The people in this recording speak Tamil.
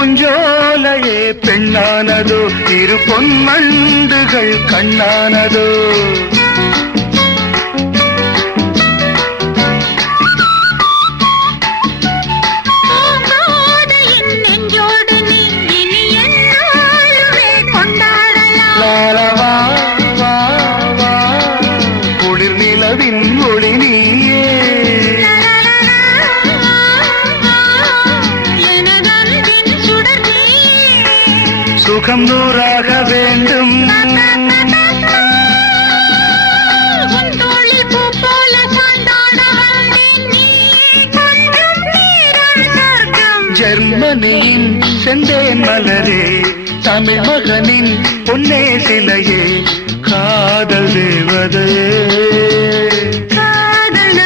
பூஞ்சோலையே பெண்ணானதோ இரு பொன்மண்டுகள் கண்ணானதோ குளிர் நிலவின் ஒளி நீயே சுகம் நூறாக வேண்டும் ஜெர்மனியின் செந்தேன் மலரே தமிழ் மகனின் பொன்னே சிலையே காதல் தேவதையே